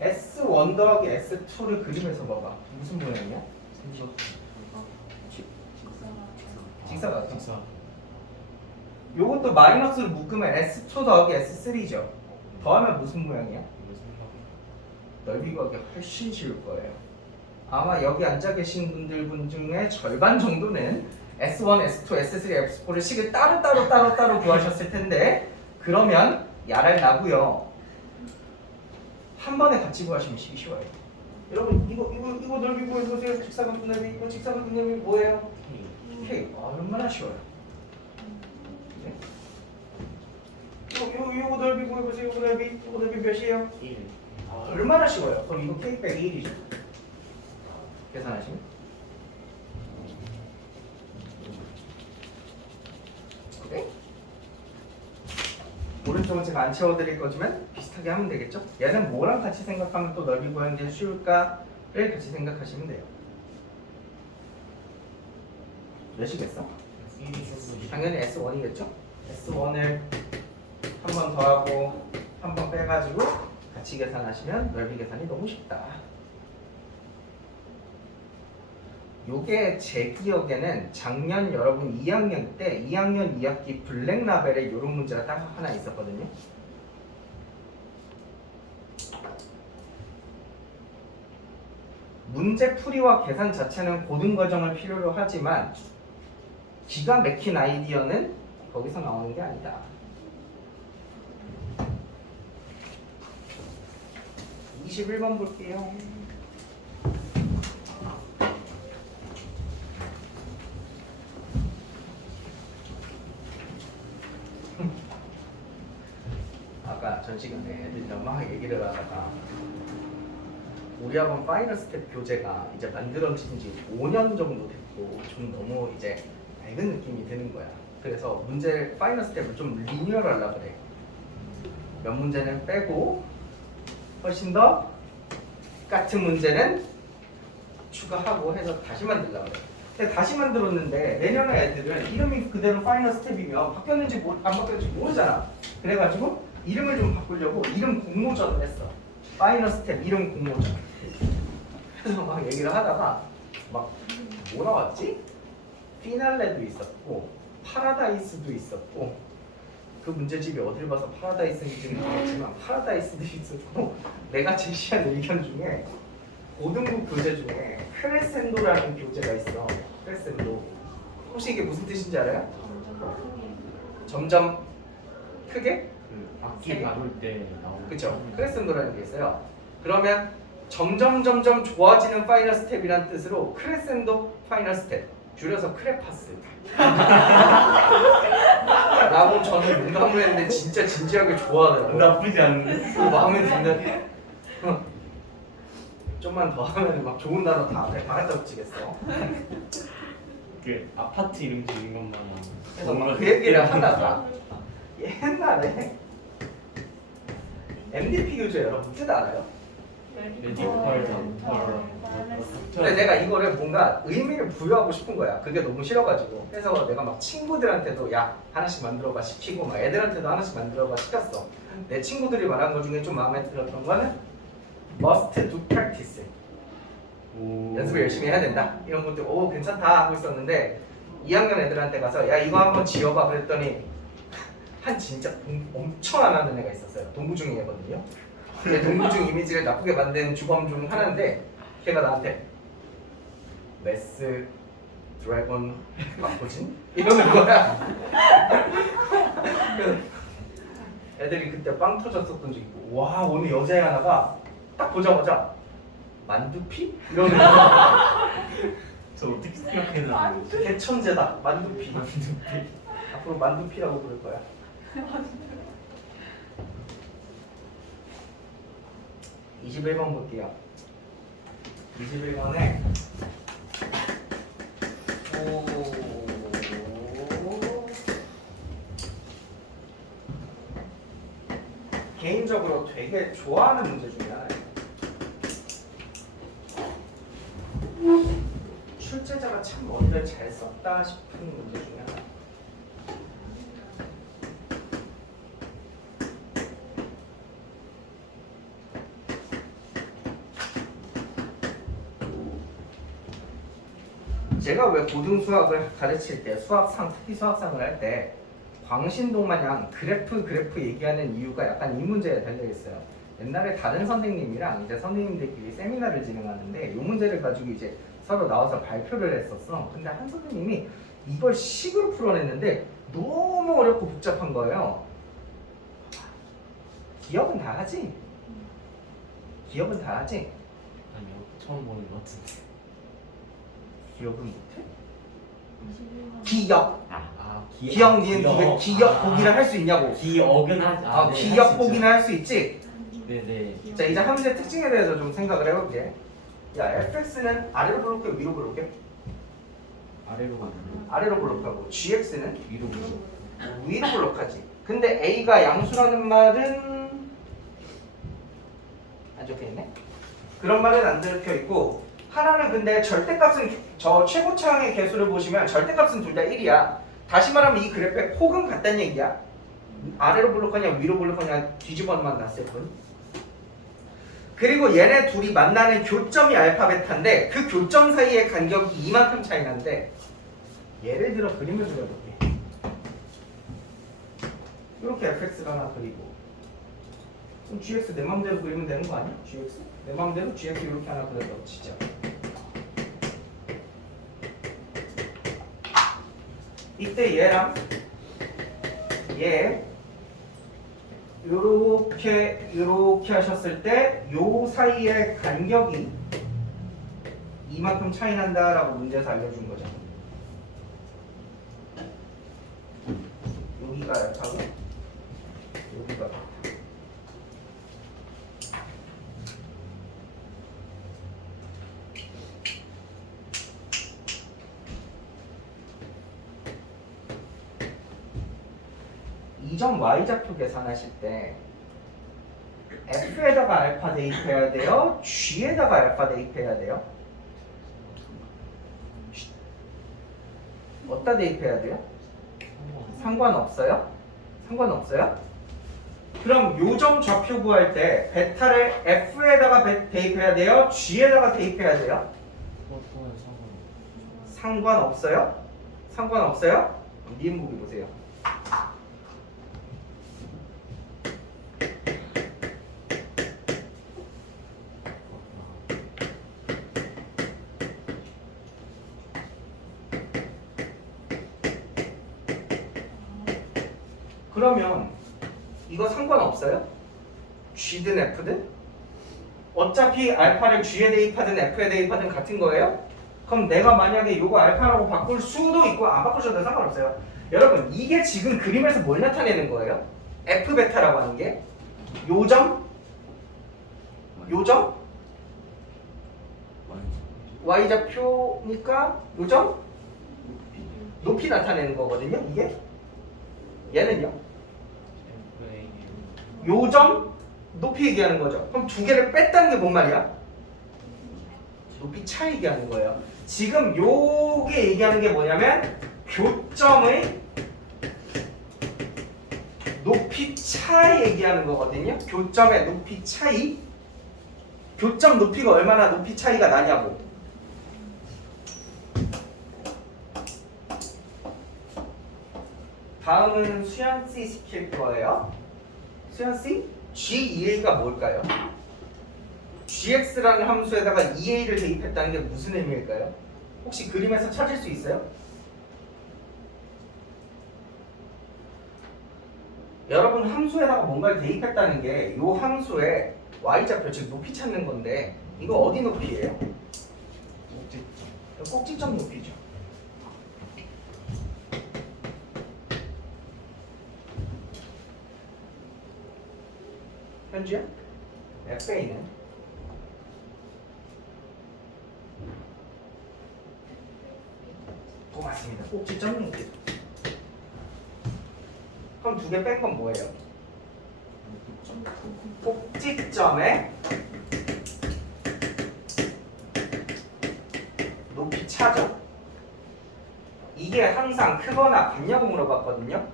S1 더하기 S2를 그림에서 봐봐. 무슨 모양이야? 직사 같아. 직사. 요것도 마이너스로 묶으면 S2 더하기 S3죠. 더하면 무슨 모양이야? 이거 생각해. 넓이 구하기 훨씬 쉬울 거예요. 아마 여기 앉아 계신 분들 중에 절반 정도는 S1, S2, S3, S4를 식을 따로 구하셨을 텐데 그러면 야랄 나고요. 한 번에 같이 구하시면 식이 쉬워요. 여러분 이거 넓이 구해보세요. 직사각형 넓이. 이거 직사각형 넓이 뭐예요? K. 얼마나 쉬워요. 네? 이거 넓이 구해보세요. 이거 넓이 몇이에요? 1. 얼마나 쉬워요. 그럼 이거 K 빼기 1이죠. 계산하시면. 오케이? 오른쪽은 제가 안 채워드릴 거지만 비슷하게 하면 되겠죠? 얘는 뭐랑 같이 생각하면 또 넓이 구하는 게 쉬울까를 같이 생각하시면 돼요. 몇이겠어? 1이 정도. 당연히 S1이겠죠? S1을 한 번 더하고 한 번 빼가지고 같이 계산하시면 넓이 계산이 너무 쉽다. 요게 제 기억에는 작년 여러분 2학년 때 2학년 2학기 블랙라벨에 이런 문제가 딱 하나 있었거든요. 문제 풀이와 계산 자체는 고등 과정을 필요로 하지만 기가 막힌 아이디어는 거기서 나오는 게 아니다. (21번) 볼게요. 아까 전 시간에 애들이랑 막 얘기를 하다가 우리 학원 파이널 스텝 교재가 이제 만들어진 지 5년 정도 됐고 좀 너무 이제 낡은 느낌이 드는 거야. 그래서 문제 파이널 스텝을 좀 리뉴얼하려고 그래. 몇 문제는 빼고 훨씬 더 같은 문제는 추가하고 해서 다시 만들려고 그래. 근데 다시 만들었는데 내년에 애들은 이름이 그대로 파이널 스텝이면 바뀌었는지 안 바뀌었는지 모르잖아. 그래가지고 이름을 좀 바꾸려고 이름 공모전을 했어. 파이널 스텝 이름 공모전. 그래서 막 얘기를 하다가 막 뭐 나왔지? 피날레도 있었고 파라다이스도 있었고 그 문제집이 어딜 봐서 파라다이스인지는 모르겠지만 파라다이스도 있었고 내가 제시한 의견 중에 고등부 교재 중에 크레센도라는 교재가 있어. 크레센도. 혹시 이게 무슨 뜻인지 알아요? 점점 크게? 그 악기 다룰 때 나오는 그쵸? 크레센도라는 게 있어요. 그러면 점점 좋아지는 파이널 스텝이란 뜻으로 크레센도 파이널 스텝, 줄여서 크레파스 라고 저는 농담을 했는데 진짜 진지하게 좋아하더라고요. 나쁘지 않은데? 마음에 드는 좀만 더 하면 막 좋은 단어 다 앞에 바갖다 붙이겠어. 그 아파트 이름 지은 것만 그래서 막 그 얘기를 하다가 옛날에 MDP 교재 여러분 뜻 알아요? 근데 내가 이거를 뭔가 의미를 부여하고 싶은 거야. 그게 너무 싫어가지고. 그래서 내가 막 친구들한테도 야 하나씩 만들어봐 시키고 막 애들한테도 하나씩 만들어봐 시켰어. 내 친구들이 말한 것 중에 좀 마음에 들었던 거는 must do practice. 연습을 열심히 해야 된다. 이런 것들 오 괜찮다 하고 있었는데 2학년 애들한테 가서 야 이거 한번 지어봐 그랬더니 한 진짜 엄청 안 하는 애가 있었어요. 동부중이거든요. 근데 동부중 이미지를 나쁘게 만든 주범 중 하나인데 걔가 나한테 메스 드래곤 마포진 이러는 거야. 그래서 애들이 그때 빵 터졌었던 적 있고 와 오늘 여자애 하나가 딱 보자마자 만두피? 이러는 거야. 저 어떻게 생각해야 되나? 개천재다 만두피. 앞으로 만두피라고 부를 거야. 21번 볼게요. 21번에 개인적으로 되게 좋아하는 문제 중에 하나예요. 출제자가 참 머리를 잘 썼다 싶은 문제 중에 하나. 제가 왜 고등 수학을 가르칠 때 수학상 특히 수학상을 할 때 광신도 마냥 그래프 얘기하는 이유가 약간 이 문제에 달려 있어요. 옛날에 다른 선생님이랑 이제 선생님들끼리 세미나를 진행하는데 이 문제를 가지고 이제 서로 나와서 발표를 했었어. 근데 한 선생님이 이걸 식으로 풀어냈는데 너무 어렵고 복잡한 거예요. 기억은 다 하지? 기억은 다 하지? 아니요 처음 보는 것 같은데. 기억은 못해? 기억. 기억 니은 왜 기억 보기를 할 수 있냐고. 기억은 하지. 네, 기억 보기는 할 수 있지. 네네. 자 이제 함수의 특징에 대해서 좀 생각을 해볼게. 야 fx는 아래로 블록해 위로 블록해? 아래로 가는 아래로 블록하고 gx는 위로 위로. 위로 블록하지. 근데 a가 양수라는 말은 안 적혀있네? 그런 말은 안 적혀 있고 하나는 근데 절대값은 저 최고차항의 개수를 보시면 절대값은 둘 다 1이야. 다시 말하면 이 그래프의 폭은 같다는 얘기야. 아래로 블록하냐 위로 블록하냐 뒤집어만 놨을 뿐. 그리고 얘네 둘이 만나는 교점이 알파 베타인데 그 교점 사이의 간격이 이만큼 차이 나는데 예를 들어 그림을 그려볼게. 이렇게 fx가 하나 그리고 그럼 gx 내 맘대로 그리면 되는 거 아니야? gx? 내 맘대로 gx 이렇게 하나 그려도 진짜 이때 얘랑 얘 요렇게 하셨을 때 요 사이의 간격이 이만큼 차이 난다라고 문제에서 알려준 거죠. 여기가 알파고 여기가 이점 y좌표 계산하실 때 f에다가 알파 대입해야 돼요? g에다가 알파 대입해야 돼요? 어디다 대입해야 돼요? 상관없어요? 상관없어요? 그럼 요점 좌표 구할 때 베타를 f에다가 대입해야 돼요? g에다가 대입해야 돼요? 그것과는 상관없어요? 상관없어요? 님 보기 보세요. 그러면 이거 상관없어요? G든 F든? 어차피 알파를 G에 대입하든 F에 대입하든 같은 거예요? 그럼 내가 만약에 이거 알파라고 바꿀 수도 있고 안 바꾸셔도 상관없어요. 여러분 이게 지금 그림에서 뭘 나타내는 거예요? F 베타라고 하는 게 요점? 요점? Y좌표니까 요점? 높이 나타내는 거거든요 이게? 얘는요? 요점 높이 얘기하는 거죠. 그럼 두 개를 뺐다는 게 뭔 말이야? 높이 차 얘기하는 거예요. 지금 요게 얘기하는 게 뭐냐면 교점의 높이 차 얘기하는 거거든요. 교점의 높이 차이. 교점 높이가 얼마나 높이 차이가 나냐고. 다음은 수연씨 시킬 거예요. 수연씨, G2A가 뭘까요? GX라는 함수에다가 2A를 대입했다는 게 무슨 의미일까요? 혹시 그림에서 찾을 수 있어요? 여러분 함수에다가 뭔가를 대입했다는 게 이 함수의 Y좌표, 즉 높이 찾는 건데 이거 어디 높이예요? 꼭지점 높이죠. 현주야? FA는? 고맙습니다. 꼭지점 높이. 그럼 두 개 뺀 건 뭐예요? 꼭지점의 높이 차죠. 이게 항상 크거나 같냐고 물어봤거든요.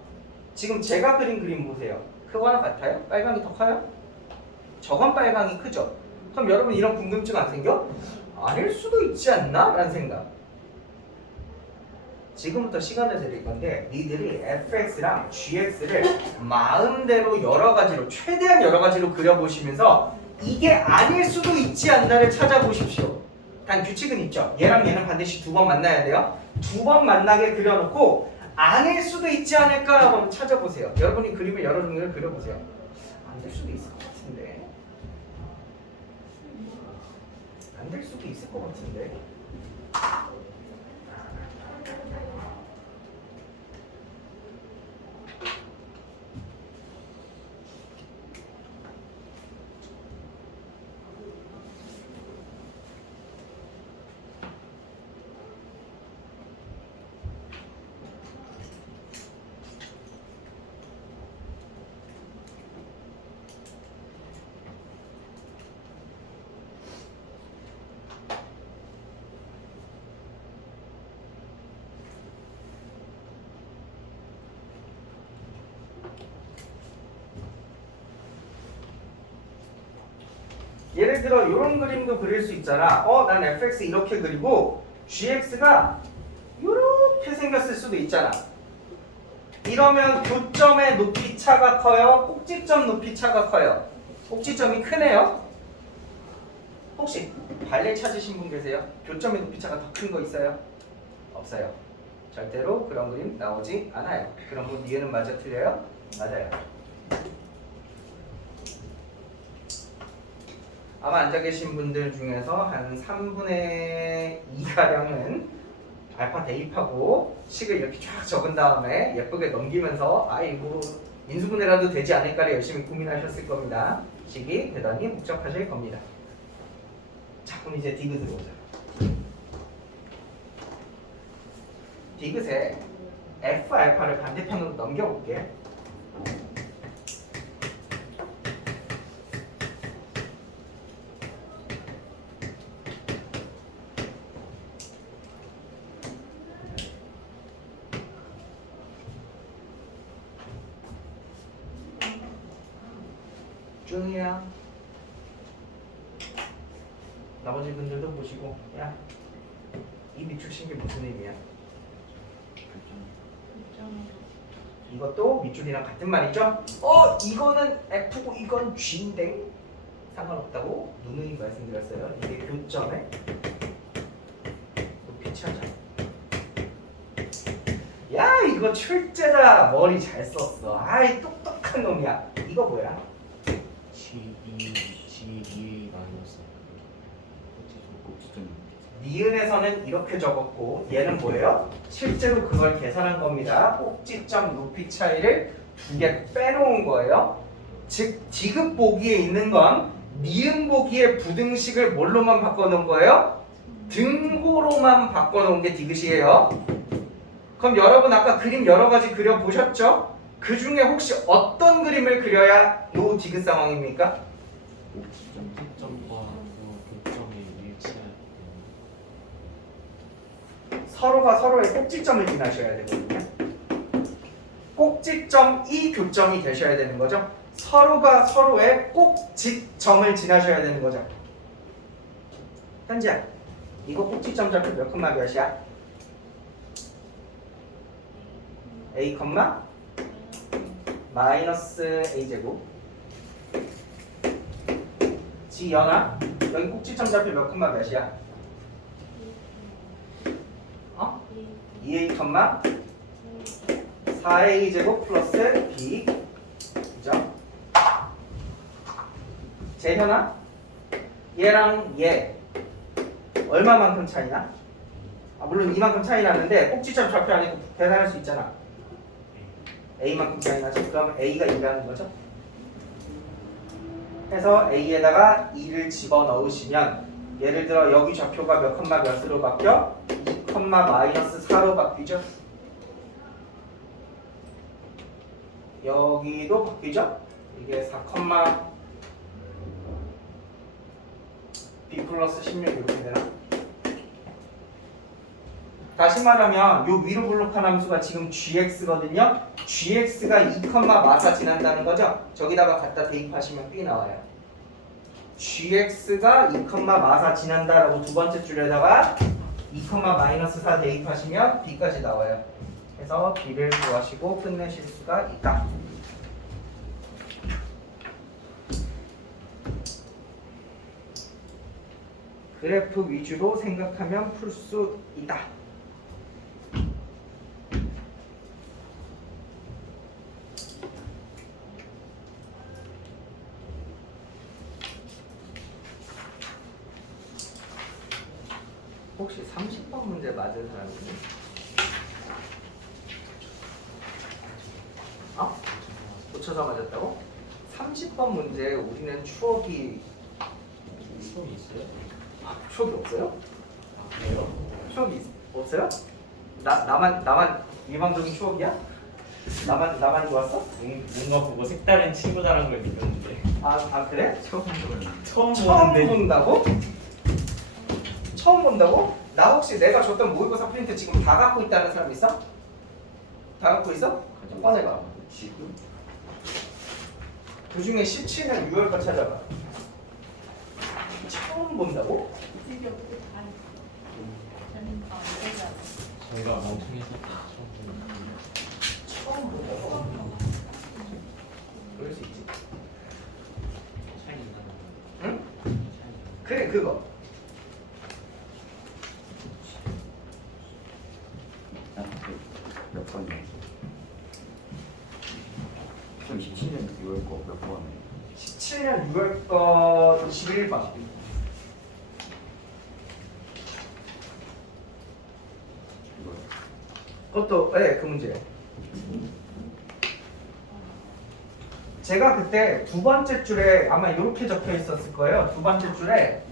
지금 제가 그린 그림 보세요. 크거나 같아요? 빨강이 더 커요? 저건 빨강이 크죠? 그럼 여러분 이런 궁금증 안 생겨? 아닐 수도 있지 않나? 라는 생각. 지금부터 시간을 드릴 건데 니들이 fx랑 gx를 마음대로 여러 가지로 최대한 여러 가지로 그려보시면서 이게 아닐 수도 있지 않나를 찾아보십시오. 단 규칙은 있죠. 얘랑 얘는 반드시 두 번 만나야 돼요. 두 번 만나게 그려놓고 아닐 수도 있지 않을까 한번 찾아보세요. 여러분이 그림을 여러 종류를 그려보세요. 안 될 수도 있을 것 같은데. 안 될 수도 있을 것 같은데. 예를 들어 이런 그림도 그릴 수 있잖아. 난 fx 이렇게 그리고 gx가 이렇게 생겼을 수도 있잖아. 이러면 교점의 높이 차가 커요? 꼭지점 높이 차가 커요? 꼭지점이 크네요? 혹시 발레 찾으신 분 계세요? 교점의 높이 차가 더 큰 거 있어요? 없어요. 절대로 그런 그림 나오지 않아요. 그런 분 이해는 맞아 틀려요? 맞아요. 아마 앉아 계신 분들 중에서 한 3분의 2가량은 알파 대입하고 식을 이렇게 쫙 적은 다음에 예쁘게 넘기면서 아이고 인수분해라도 되지 않을까를 열심히 고민하셨을 겁니다. 식이 대단히 복잡하실 겁니다. 자, 그럼 이제 디귿으로 오자. 디귿에 f 알파를 반대편으로 넘겨볼게. 준이야. 나머지 분들도 보시고, 야, 이 밑줄 게 무슨 의미야? 이것도 밑줄이랑 같은 말이죠? 이거는 F고 이건 G인데 상관없다고 누누이 말씀드렸어요. 이게 교점에 높이 차죠. 야, 이거 출제자 머리 잘 썼어. 아이, 똑똑한 놈이야. 이거 뭐야? G2 마이너스 꼭지점. 니은에서는 이렇게 적었고 얘는 뭐예요? 실제로 그걸 계산한 겁니다. 꼭지점 높이 차이를 2개 빼놓은 거예요. 즉 디귿 보기에 있는 건 니은 보기의 부등식을 뭘로만 바꿔놓은 거예요? 등호로만 바꿔놓은 게 디귿이에요. 그럼 여러분 아까 그림 여러 가지 그려보셨죠? 그 중에 혹시 어떤 그림을 그려야 요 디귿 상황입니까? 꼭지점과 그 교점이 일치할 서로가 서로의 꼭지점을 지나셔야 되거든요. 꼭지점이 교점이 되셔야 되는 거죠. 서로가 서로의 꼭지점을 지나셔야 되는 거죠. 현지야, 이거 꼭지점 좌표 몇 콤마 몇이야? a 콤마 마이너스 a 제곱. 지연아, 여기 꼭지점 좌표 몇 콤마 몇이야? 2a 콤마 4a 제곱 플러스 b. 그죠? 재현아, 얘랑 얘 얼마만큼 차이나? 물론 이만큼 차이 나는데 꼭지점 좌표 아니고 계산할 수 있잖아. a만큼 차이 나죠? 그럼 a가 2라는 거죠? 해서 a에다가 2를 집어넣으시면 예를 들어 여기 좌표가 몇 콤마 몇으로 바뀌어? 2 콤마 마이너스 4로 바뀌죠? 여기도 바뀌죠? 이게 4 콤마 b 플러스 16 이렇게 되나? 다시 말하면 요 위로 블록한 함수가 지금 gx거든요. gx가 2, 마사 지난다는 거죠. 저기다가 갖다 대입하시면 b 나와요. gx가 2, 마사 지난다라고 두 번째 줄에다가 2, 마이너스 4 대입하시면 b까지 나와요. 그래서 b를 구하시고 끝내실 수가 있다. 그래프 위주로 생각하면 풀 수 있다. 혹시 30번 문제 맞은 사람 있니? 고쳐서 맞았다고? 30번 문제 우리는 추억이 수업이 있어요? 추억이 없어요? 그래요? 추억이 없어요? 나만 일방적인 추억이야? 나만 좋았어? 뭔가 보고 색다른 친구다라는 걸 느꼈는데 그래? 처음 처음 보는데 본다고? 처음 본다고? 나 혹시 내가 줬던 모의고사 프린트 지금 다 갖고 있다는 사람 있어? 다 갖고 있어? 좀 꺼내봐. 지금 그 중에 17년 6월 거 찾아봐. 처음 본다고? 집이 없고 다 있어. 저는 이거지 않아. 저희가 멍청해서 처음 보는 처음 본다고? 그럴 수 있지. 차이 나는 응? 차이 그래 그거. 몇 번이야? 2017년 6월 거몇 번? 17년 6월 거 21번. 이거요. 그것도 그 문제예요. 제가 그때 두 번째 줄에 아마 이렇게 적혀 있었을 거예요. 두 번째 줄에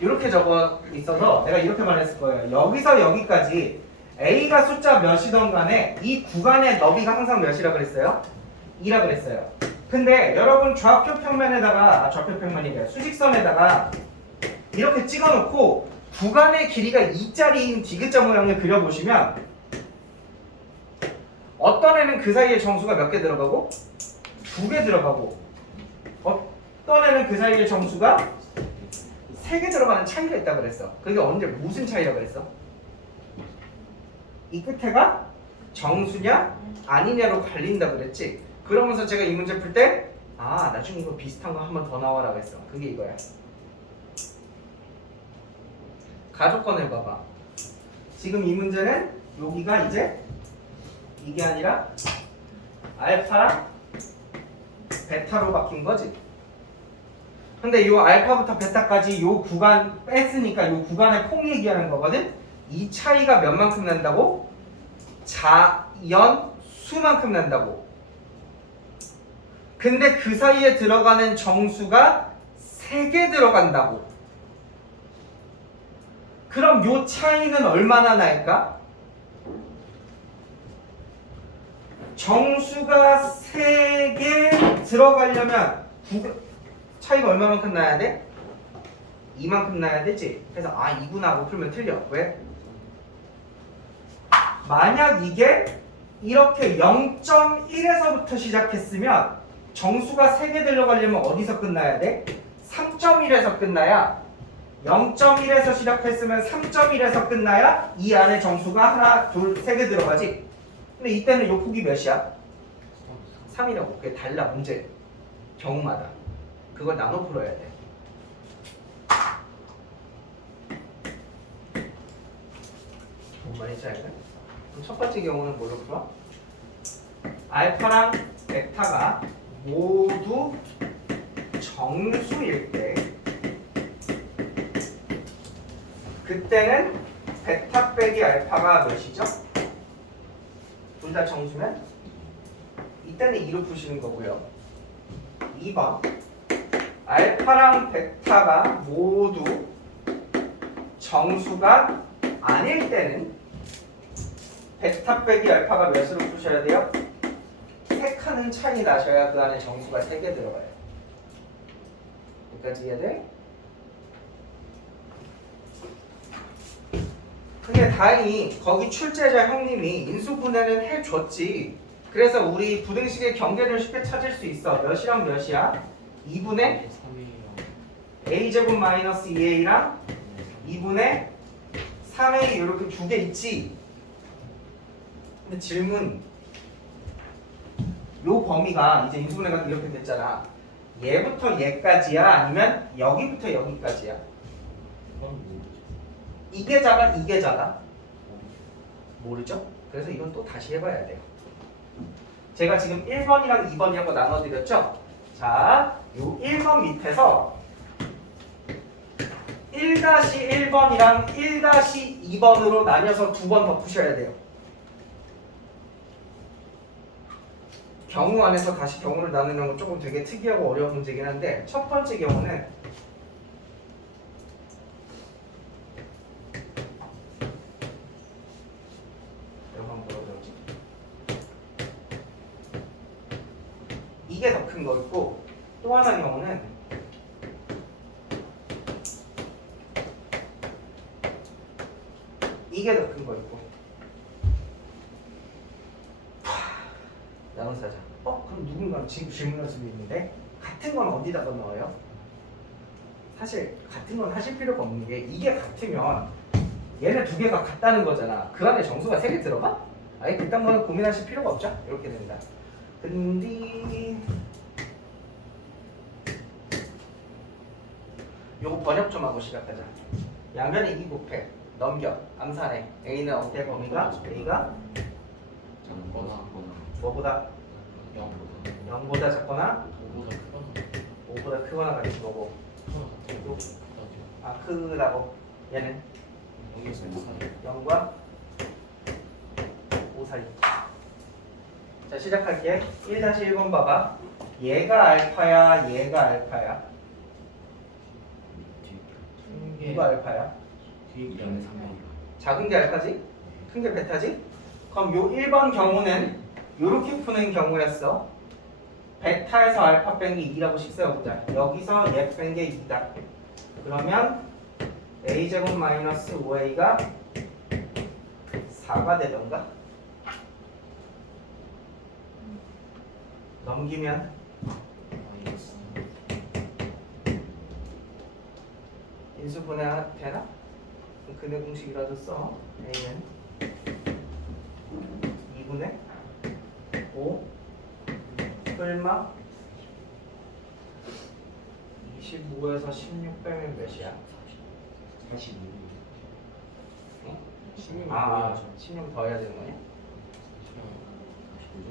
이렇게 적어 있어서 내가 이렇게 말했을 거예요. 여기서 여기까지 A가 숫자 몇이던 간에 이 구간의 너비가 항상 몇이라 그랬어요? 2라 그랬어요. 근데 여러분 좌표 평면에다가 좌표 평면이래요. 수직선에다가 이렇게 찍어놓고 구간의 길이가 2짜리인 디귿자 모양을 그려보시면 어떤 애는 그 사이에 정수가 몇 개 들어가고 2개 들어가고 어떤 애는 그 사이에 정수가 3개 들어가는 차이가 있다고 그랬어. 그게 언제 무슨 차이라고 그랬어? 이 끝에가 정수냐 아니냐로 갈린다고 그랬지. 그러면서 제가 이 문제 풀 때 나중에 이거 비슷한 거 한 번 더 나와라고 했어. 그게 이거야. 가족권 해봐봐. 지금 이 문제는 여기가 이제 이게 아니라 알파랑 베타로 바뀐 거지. 근데 요 알파부터 베타까지 요 구간 뺐으니까 요 구간의 폭 얘기하는 거거든. 이 차이가 몇 만큼 난다고? 자연 수만큼 난다고. 근데 그 사이에 들어가는 정수가 3개 들어간다고. 그럼 요 차이는 얼마나 날까? 정수가 3개 들어가려면 차이가 얼마만큼 나야 돼? 이만큼 나야 되지. 그래서 2분하고 풀면 틀려. 왜? 만약 이게 이렇게 0.1에서부터 시작했으면 정수가 3개 들어가려면 어디서 끝나야 돼? 3.1에서 끝나야 0.1에서 시작했으면 3.1에서 끝나야 이 안에 정수가 하나, 둘, 3개 들어가지. 근데 이때는 요 폭이 몇이야? 3이라고. 그게 달라 문제 경우마다. 그걸 나눠 풀어야 돼. 뭔 말인지 알까? 그럼 첫 번째 경우는 뭘로 풀어? 알파랑 베타가 모두 정수일 때 그때는 베타 빼기 알파가 몇이죠? 둘 다 정수면 이때는 2로 푸시는 거고요. 2번 알파랑 베타가 모두 정수가 아닐 때는 베타 빼기 알파가 몇으로 푸셔야 돼요? 3칸은 차이 나셔야 그 안에 정수가 3개 들어가요. 여기까지 이해돼? 근데 다행히 거기 출제자 형님이 인수분해는 해줬지. 그래서 우리 부등식의 경계를 쉽게 찾을 수 있어. 몇이랑 몇이야? 2분의 3A랑 a제곱 마이너스 2a랑 2분의 3a 이렇게 두 개 있지. 근데 질문, 요 범위가 이제 인수분해가 이렇게 됐잖아. 얘부터 얘까지야? 아니면 여기부터 여기까지야? 그건 모르죠. 이게 작아? 이게 작아? 모르죠? 그래서 이건 또 다시 해봐야 돼요. 제가 지금 1번이랑 2번이라고 나눠드렸죠? 자, 요 1번 밑에서 1-1번이랑 1-2번으로 나뉘어서 두 번 더 푸셔야 돼요. 경우 안에서 다시 경우를 나누는 건 조금 되게 특이하고 어려운 문제긴 한데 첫 번째 경우는 이게 더 큰 거 있고 또 하나 경우는 이게 더 큰 거 있고 대명사자. 그럼 누군가 지금 질문할 수도 있는데 같은 건 어디다가 넣어요? 사실 같은 건 하실 필요가 없는 게 이게 같으면 얘네 두 개가 같다는 거잖아. 그 안에 정수가 3개 들어가? 아예 그딴 거는 고민하실 필요가 없죠? 이렇게 됩니다. 근데 요거 번역 좀 하고 시작하자. 양변에 2 곱해 넘겨 암산해. A는 어때 범위가? A가 작거나 뭐보다? 0보다 0보다 작거나 5보다 크거나 5보다 크거나 같은 거고. 요, 크다고. 얘는 0에서 5 사이 0과 5 사이. 자 시작할게. 1-1번 봐봐. 얘가 알파야 얘가 알파야? 누가 알파야? 뒤에 게 2분의 3이 작은 게 알파지? 큰 게 베타지? 그럼 요 1번 경우는 요렇게 푸는 경우였어. 베타에서 알파 뺀 게 2라고 식세워보자. 여기서 얘 뺀 게 2다. 그러면 a제곱 마이너스 5a가 4가 되던가? 넘기면 마이너스 인수분해 되나? 근해 공식이라도 써. a는 2분의 5 설마 25에서 16 빼면 몇이야? 45. 16이 아, 뭐야 16 더 해야 되는 거냐?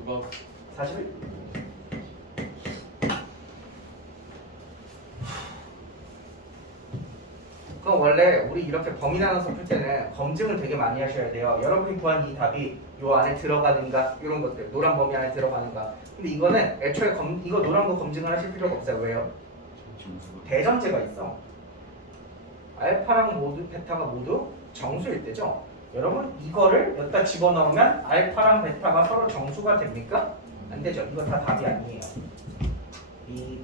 누가 41? 그럼 원래 우리 이렇게 범위 나눠서 풀 때는 검증을 되게 많이 하셔야 돼요. 여러분이 구한 이 답이 요 안에 들어가는가 이런 것들 노란 범위 안에 들어가는가. 근데 이거는 애초에 이거 노란 거 검증을 하실 필요가 없어요. 왜요? 정수가 대전제가 있어. 알파랑 모두 베타가 모두 정수일 때죠. 여러분 이거를 여기다 집어넣으면 알파랑 베타가 서로 정수가 됩니까? 안 되죠. 이거 다 답이 아니에요. 이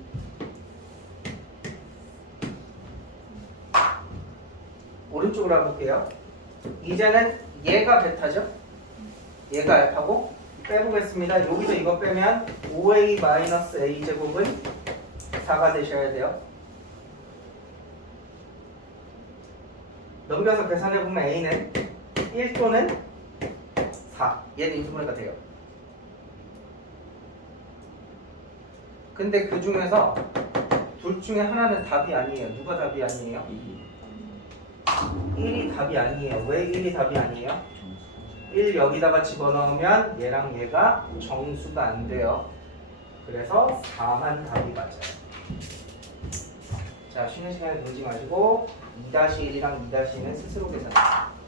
오른쪽으로 해볼게요. 이제는 얘가 베타죠. 얘가 알파고 빼보겠습니다. 여기서 이거 빼면 5a-a 제곱은 4가 되셔야 돼요. 넘겨서 계산해보면 a는 1 또는 4. 얘는 인수분해가 돼요. 근데 그 중에서 둘 중에 하나는 답이 아니에요. 누가 답이 아니에요? 1이 답이 아니에요. 왜 1이 답이 아니에요? 1 여기다가 집어넣으면 얘랑 얘가 정수가 안 돼요. 그래서 4만 답이 맞아요. 자, 쉬는 시간에 놀지 마시고 2-1이랑 2-2는 스스로 계산해요.